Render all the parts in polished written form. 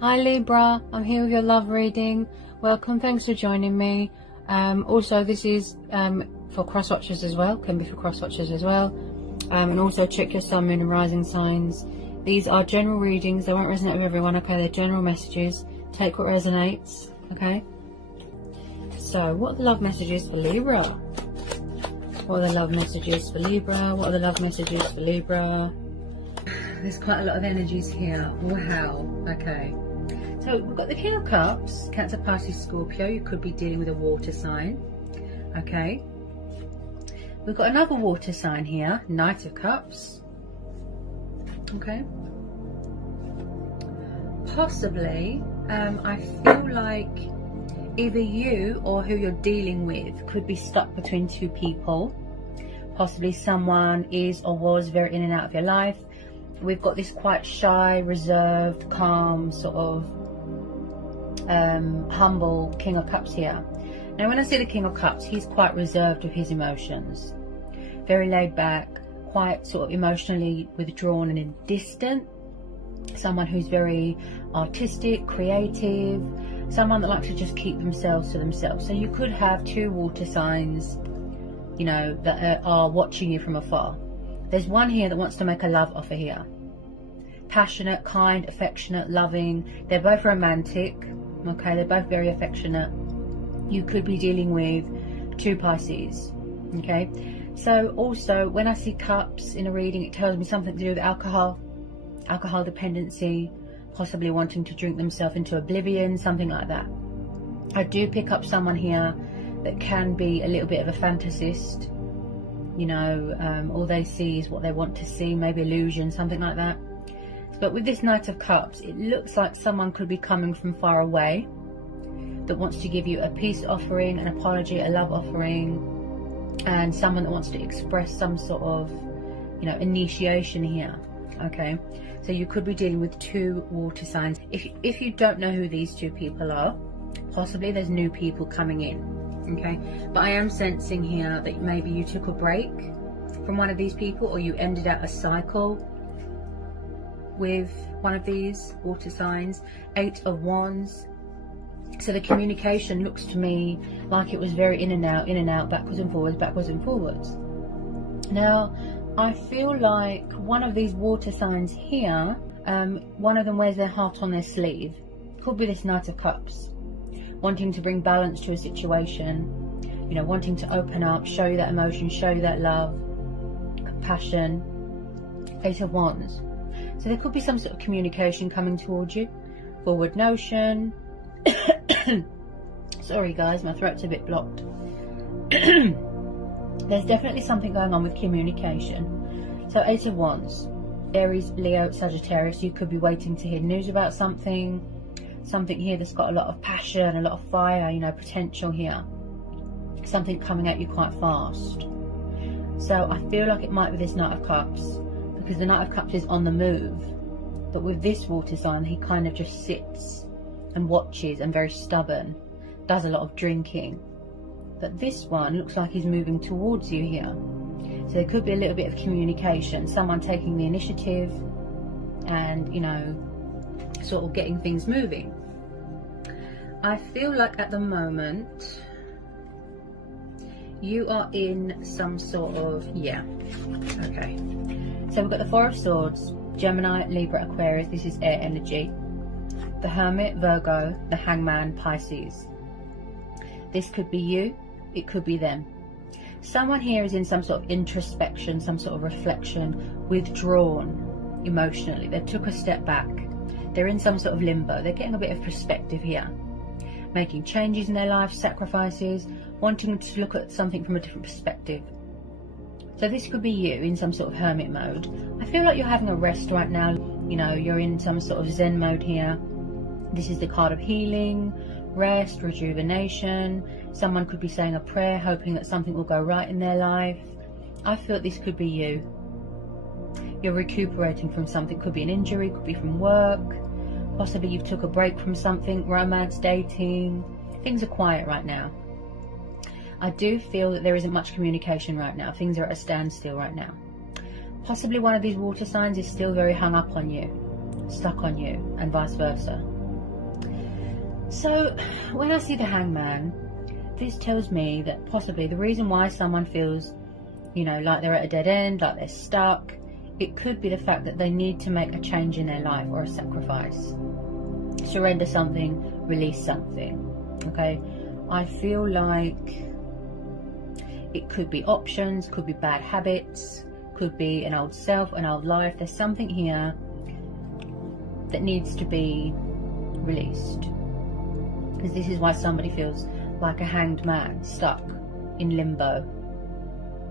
Hi Libra, I'm here with your love reading. Welcome, thanks for joining me. Also, this is for cross watchers as well, can be for cross watchers as well. And also check your sun, moon and rising signs. These are general readings, they won't resonate with everyone, okay? They're general messages. Take what resonates, okay? So, what are the love messages for Libra? What are the love messages for Libra? What are the love messages for Libra? There's quite a lot of energies here. Wow, okay. So we've got the King of Cups, Cancer, Pisces, Scorpio. You could be dealing with a water sign. Okay. We've got another water sign here, Knight of Cups. Okay. Possibly, I feel like either you or who you're dealing with could be stuck between two people. Possibly someone is or was very in and out of your life. We've got this quite shy, reserved, calm, sort of humble King of Cups here. Now when I say the King of Cups, he's quite reserved with his emotions, very laid back, quite sort of emotionally withdrawn and distant, someone who's very artistic, creative, someone that likes to just keep themselves to themselves. So you could have two water signs, you know, that are watching you from afar. There's one here that wants to make a love offer here, passionate, kind, affectionate, loving. They're both romantic. Okay, they're both very affectionate. You could be dealing with two Pisces. Okay, so also when I see cups in a reading, it tells me something to do with alcohol dependency, possibly wanting to drink themselves into oblivion, something like that. I do pick up someone here that can be a little bit of a fantasist. You know, all they see is what they want to see, maybe illusion, something like that. But with this Knight of Cups, it looks like someone could be coming from far away that wants to give you a peace offering, an apology, a love offering, and someone that wants to express some sort of, you know, initiation here. Okay, so you could be dealing with two water signs. If you don't know who these two people are, possibly there's new people coming in. Okay, but I am sensing here that maybe you took a break from one of these people, or you ended out a cycle with one of these water signs. 8 of Wands. So the communication looks to me like it was very in and out, backwards and forwards. Now I feel like one of these water signs here, one of them wears their heart on their sleeve. Could be this Knight of Cups, wanting to bring balance to a situation, you know, wanting to open up, show you that emotion, show you that love, compassion. 8 of Wands. So there could be some sort of communication coming towards you. Forward notion. Sorry guys, my throat's a bit blocked. There's definitely something going on with communication. So 8 of Wands. Aries, Leo, Sagittarius. You could be waiting to hear news about something. Something here that's got a lot of passion, a lot of fire, you know, potential here. Something coming at you quite fast. So I feel like it might be this Knight of Cups, because the Knight of Cups is on the move. But with this water sign, he kind of just sits and watches and very stubborn, does a lot of drinking. But this one looks like he's moving towards you here. So there could be a little bit of communication, someone taking the initiative and, you know, sort of getting things moving. I feel like at the moment you are in some sort of, yeah, okay. So we've got the 4 of Swords, Gemini, Libra, Aquarius. This is air energy. The Hermit, Virgo, the Hangman, Pisces. This could be you, it could be them. Someone here is in some sort of introspection, some sort of reflection, withdrawn emotionally. They took a step back. They're in some sort of limbo. They're getting a bit of perspective here. Making changes in their life, sacrifices, wanting to look at something from a different perspective. So this could be you in some sort of hermit mode. I feel like you're having a rest right now. You know, you're in some sort of Zen mode here. This is the card of healing, rest, rejuvenation. Someone could be saying a prayer, hoping that something will go right in their life. I feel this could be you. You're recuperating from something. Could be an injury, could be from work. Possibly you've took a break from something, romance, dating. Things are quiet right now. I do feel that there isn't much communication right now. Things are at a standstill right now. Possibly one of these water signs is still very hung up on you, stuck on you, and vice versa. So when I see the Hangman, this tells me that possibly the reason why someone feels, you know, like they're at a dead end, like they're stuck, it could be the fact that they need to make a change in their life or a sacrifice. Surrender something, release something. Okay, I feel like it could be options, could be bad habits, could be an old self, an old life. There's something here that needs to be released, because this is why somebody feels like a hanged man, stuck in limbo.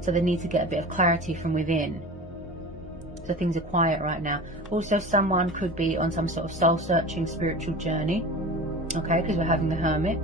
So they need to get a bit of clarity from within. So things are quiet right now. Also, someone could be on some sort of soul-searching spiritual journey. Okay, because we're having the Hermit.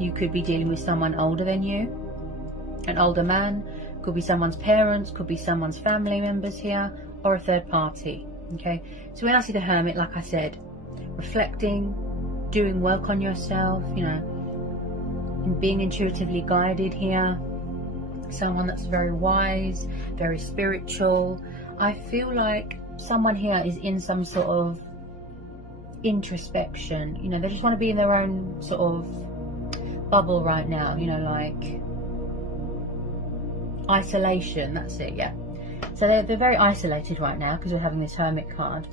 You could be dealing with someone older than you. An older man. Could be someone's parents. Could be someone's family members here. Or a third party. Okay, so when I see the Hermit, like I said, reflecting, doing work on yourself, you know, and being intuitively guided here. Someone that's very wise, very spiritual. I feel like someone here is in some sort of introspection. You know, they just want to be in their own sort of bubble right now, you know, like isolation. That's it, yeah. So they're very isolated right now because we're having this Hermit card.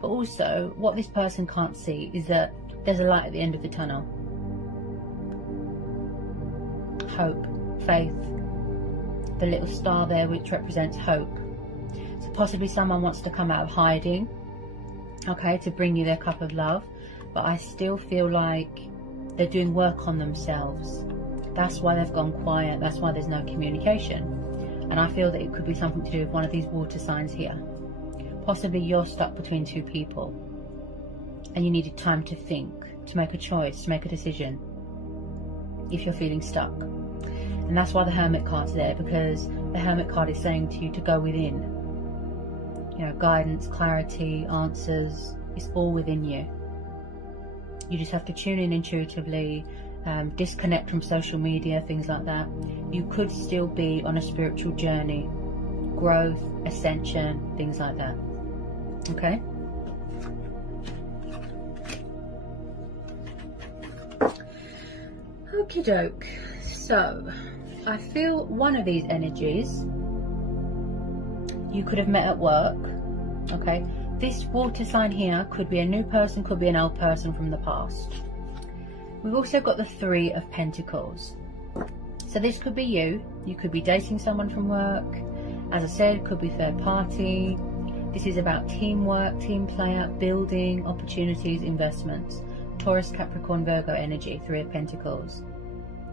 But also, what this person can't see is that there's a light at the end of the tunnel. Hope, faith, the little star there which represents hope. So possibly someone wants to come out of hiding, okay, to bring you their cup of love. But I still feel like they're doing work on themselves. That's why they've gone quiet. That's why there's no communication. And I feel that it could be something to do with one of these water signs here. Possibly you're stuck between two people and you needed time to think, to make a choice, to make a decision if you're feeling stuck. And that's why the Hermit card's there, because the Hermit card is saying to you to go within. You know, guidance, clarity, answers, it's all within you. You just have to tune in intuitively, disconnect from social media, things like that. You could still be on a spiritual journey, growth, ascension, things like that. Okay? Okie doke. So, I feel one of these energies you could have met at work. Okay? This water sign here could be a new person, could be an old person from the past. We've also got the Three of Pentacles. So this could be you. You could be dating someone from work. As I said, it could be third party. This is about teamwork, team player, building, opportunities, investments. Taurus, Capricorn, Virgo energy, Three of Pentacles.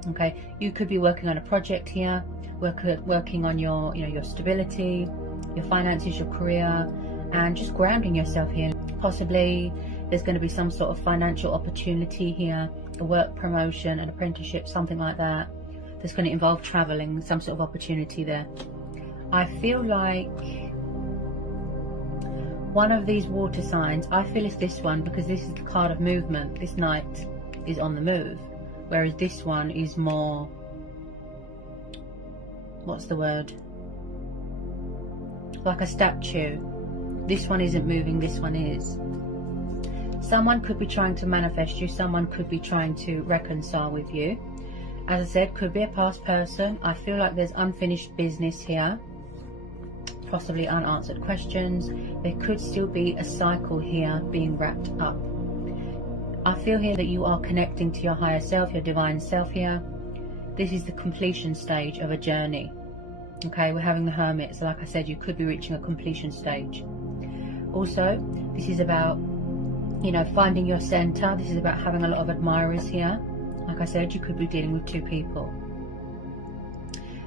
Okay, you could be working on a project here, working on your, you know, your stability, your finances, your career, and just grounding yourself here. Possibly there's going to be some sort of financial opportunity here, a work promotion, an apprenticeship, something like that. That's going to involve traveling, some sort of opportunity there. I feel like one of these water signs, I feel it's this one, because this is the card of movement. This knight is on the move, whereas this one is more, what's the word, like a statue. This one isn't moving, this one is. Someone could be trying to manifest you, someone could be trying to reconcile with you. As I said, could be a past person. I feel like there's unfinished business here, possibly unanswered questions. There could still be a cycle here being wrapped up. I feel here that you are connecting to your higher self, your divine self here. This is the completion stage of a journey. Okay, we're having the Hermit, so like I said, you could be reaching a completion stage. Also, this is about, you know, finding your center. This is about having a lot of admirers here. Like I said, you could be dealing with two people.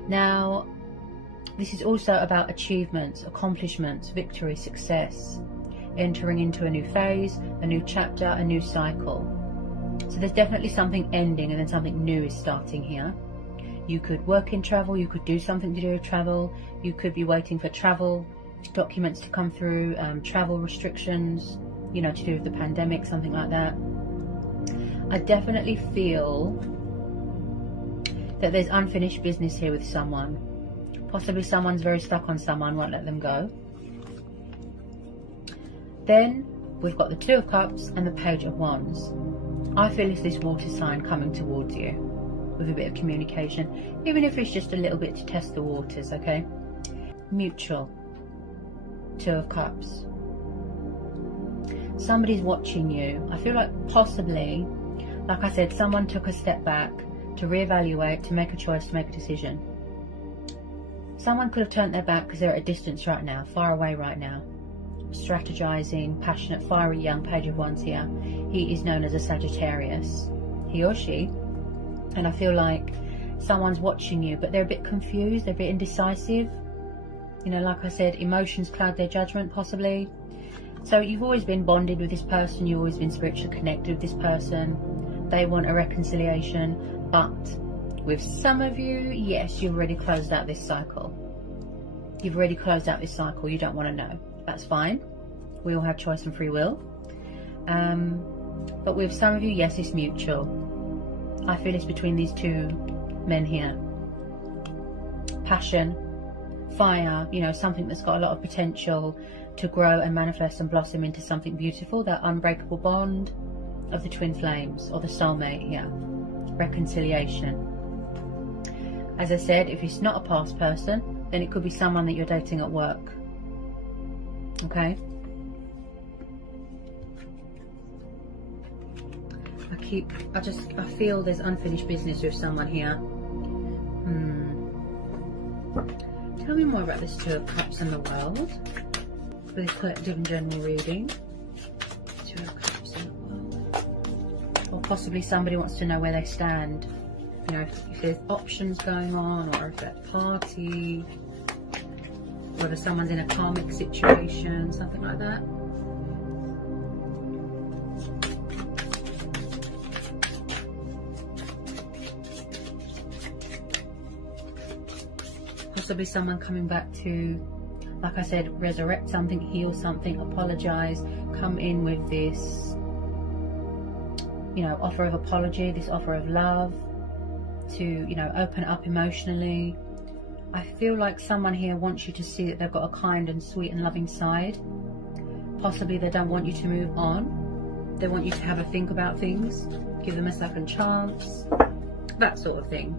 Now, this is also about achievements, accomplishments, victory, success, entering into a new phase, a new chapter, a new cycle. So there's definitely something ending and then something new is starting here. You could work in travel, you could do something to do with travel, you could be waiting for travel documents to come through, travel restrictions, you know, to do with the pandemic, something like that. I definitely feel that there's unfinished business here with someone. Possibly someone's very stuck on someone, won't let them go. Then we've got the Two of Cups and the Page of Wands. I feel it's this water sign coming towards you with a bit of communication, even if it's just a little bit to test the waters, okay? Mutual. Two of Cups. Somebody's watching you. I feel like possibly, like I said, someone took a step back to reevaluate, to make a choice, to make a decision. Someone could have turned their back because they're at a distance right now, far away right now. Strategizing, passionate, fiery young Page of Wands here. He is known as a Sagittarius, he or she. And I feel like someone's watching you, but they're a bit confused, they're a bit indecisive. You know, like I said, emotions cloud their judgment possibly. So you've always been bonded with this person, you've always been spiritually connected with this person. They want a reconciliation, but with some of you, yes, you've already closed out this cycle. You've already closed out this cycle, you don't want to know. That's fine. We all have choice and free will. But with some of you, yes, it's mutual. I feel it's between these two men here. Passion, fire, you know, something that's got a lot of potential to grow and manifest and blossom into something beautiful. That unbreakable bond of the twin flames or the soulmate here. Reconciliation. As I said, if it's not a past person, then it could be someone that you're dating at work. Okay? I feel there's unfinished business with someone here. Tell me more about this Two of Cups in the world. For this collective and general reading. Two of Cups in the world. Or possibly somebody wants to know where they stand. You know, if there's options going on, or if they're at a party, whether someone's in a karmic situation, something like that. Possibly someone coming back to, like I said, resurrect something, heal something, apologize, come in with this, you know, offer of apology, this offer of love, to, you know, open up emotionally. I feel like someone here wants you to see that they've got a kind and sweet and loving side. Possibly they don't want you to move on. They want you to have a think about things, give them a second chance, that sort of thing.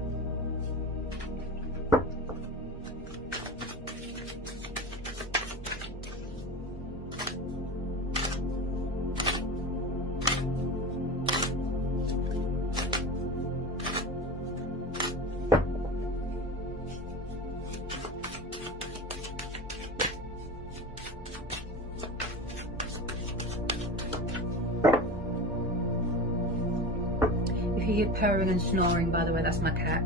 If you hear purring and snoring, by the way, that's my cat.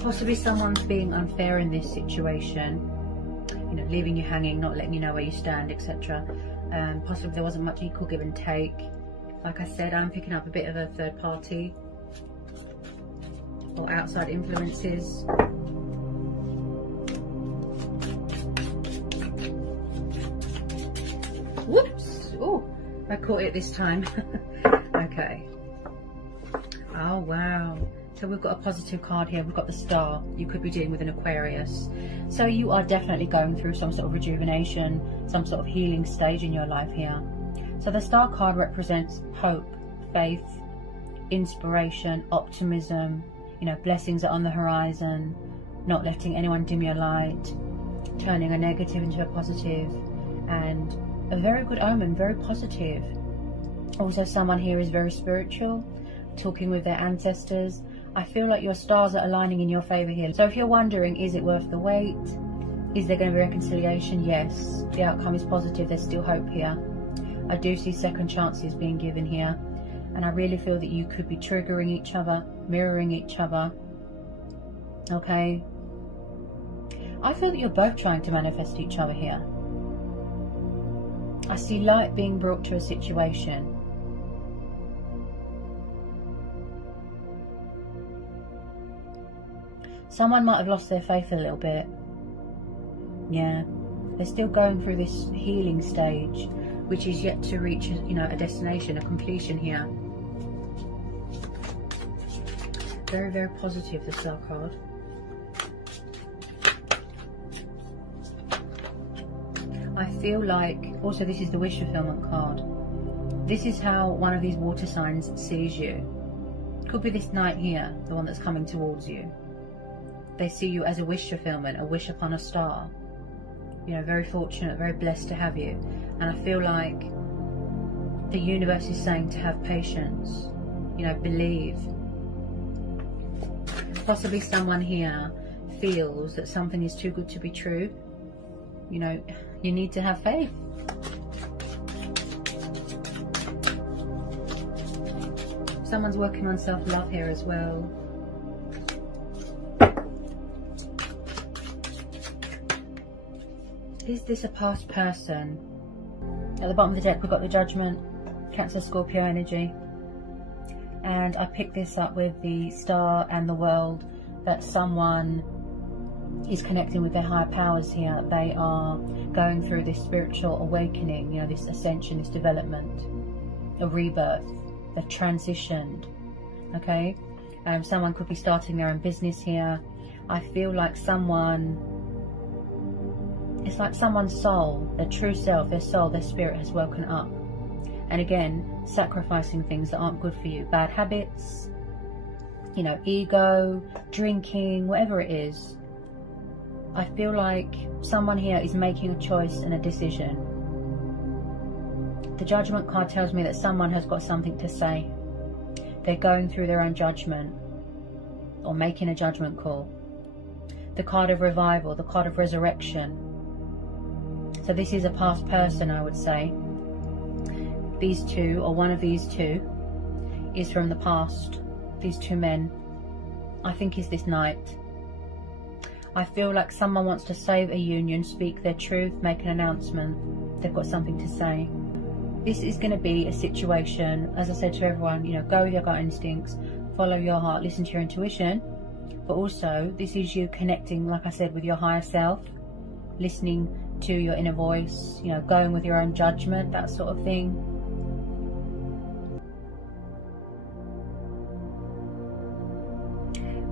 Possibly someone's being unfair in this situation, you know, leaving you hanging, not letting you know where you stand, etc. Possibly there wasn't much equal give and take. Like I said, I'm picking up a bit of a third party or outside influences. Whoops! Oh, I caught it this time. Okay. Oh, wow. So we've got a positive card here. We've got the Star. You could be dealing with an Aquarius. So you are definitely going through some sort of rejuvenation, some sort of healing stage in your life here. So the Star card represents hope, faith, inspiration, optimism, you know, blessings are on the horizon, not letting anyone dim your light, turning a negative into a positive, and a very good omen, very positive. Also, someone here is very spiritual, talking with their ancestors. I feel like your stars are aligning in your favor here. So if you're wondering, is it worth the wait? Is there going to be reconciliation? Yes. The outcome is positive. There's still hope here. I do see second chances being given here. And I really feel that you could be triggering each other, mirroring each other. Okay? I feel that you're both trying to manifest each other here. I see light being brought to a situation. Someone might have lost their faith a little bit. Yeah. They're still going through this healing stage, which is yet to reach, you know, a destination, a completion here. Very, very positive, the Star card. feel like, also this is the wish fulfillment card. This is how one of these water signs sees you. Could be this knight here, the one that's coming towards you. They see you as a wish fulfillment, a wish upon a star. You know, very fortunate, very blessed to have you. And I feel like the universe is saying to have patience, you know, believe. Possibly someone here feels that something is too good to be true. You know, you need to have faith. Someone's working on self-love here as well. Is this a past person? At the bottom of the deck we've got the Judgment, Cancer, Scorpio energy. And I picked this up with the Star and the World, that someone is connecting with their higher powers here. They are going through this spiritual awakening, you know, this ascension, this development, a rebirth. They've transitioned, okay? Someone could be starting their own business here. I feel like someone, it's like someone's soul, their true self, their soul, their spirit has woken up. And again, sacrificing things that aren't good for you. Bad habits, you know, ego, drinking, whatever it is. I feel like someone here is making a choice and a decision. The Judgment card tells me that someone has got something to say. They're going through their own judgment or making a judgment call. The card of revival, the card of resurrection. So this is a past person, I would say. These two, or one of these two, is from the past. These two men, I think, is this knight. I feel like someone wants to save a union, speak their truth, make an announcement. They've got something to say. This is going to be a situation, as I said to everyone, you know, go with your gut instincts, follow your heart, listen to your intuition. But also, this is you connecting, like I said, with your higher self, listening to your inner voice, you know, going with your own judgment, that sort of thing.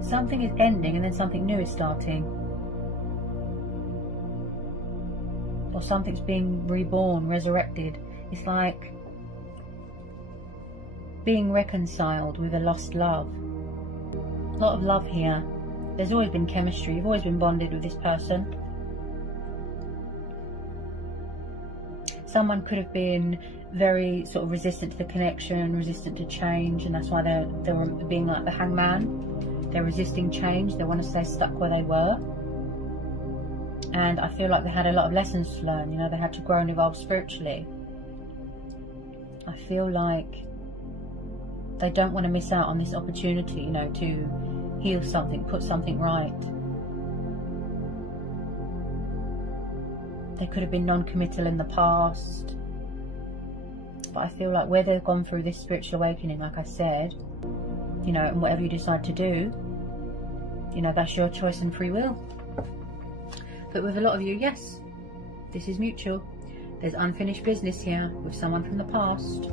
Something is ending and then something new is starting. Or something's being reborn, resurrected. It's like being reconciled with a lost love. A lot of love here. There's always been chemistry. You've always been bonded with this person. Someone could have been very sort of resistant to the connection, resistant to change, and that's why they're being like the hangman. They're resisting change. They want to stay stuck where they were. And I feel like they had a lot of lessons to learn. You know, they had to grow and evolve spiritually. I feel like they don't want to miss out on this opportunity, you know, to heal something, put something right. They could have been non-committal in the past. But I feel like where they've gone through this spiritual awakening, like I said, you know, and whatever you decide to do, you know, that's your choice and free will. But with a lot of you, yes, this is mutual. There's unfinished business here with someone from the past.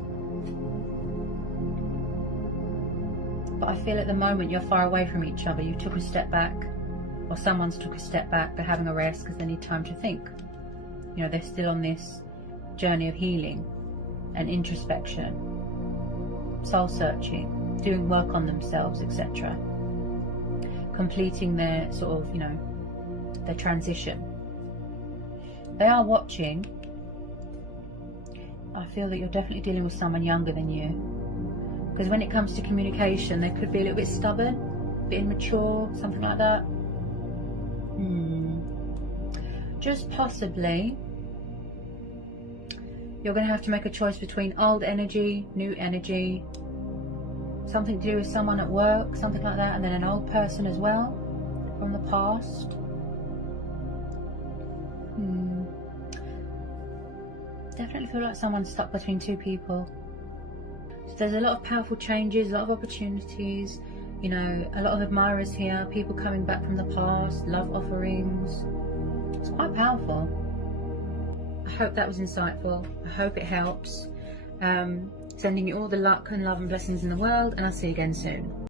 But I feel at the moment you're far away from each other. You took a step back, or someone's took a step back. They're having a rest because they need time to think. You know, they're still on this journey of healing and introspection, soul searching, doing work on themselves, etc. Completing their sort of, you know, their transition. They are watching. I feel that you're definitely dealing with someone younger than you. Because when it comes to communication, they could be a little bit stubborn, a bit immature, something like that. Just possibly, you're going to have to make a choice between old energy, new energy, something to do with someone at work, something like that, and then an old person as well from the past. Definitely feel like someone's stuck between two people. So there's a lot of powerful changes, a lot of opportunities, you know, a lot of admirers here, people coming back from the past, love offerings. It's quite powerful. I hope that was insightful. I hope it helps. Sending you all the luck and love and blessings in the world, and I'll see you again soon.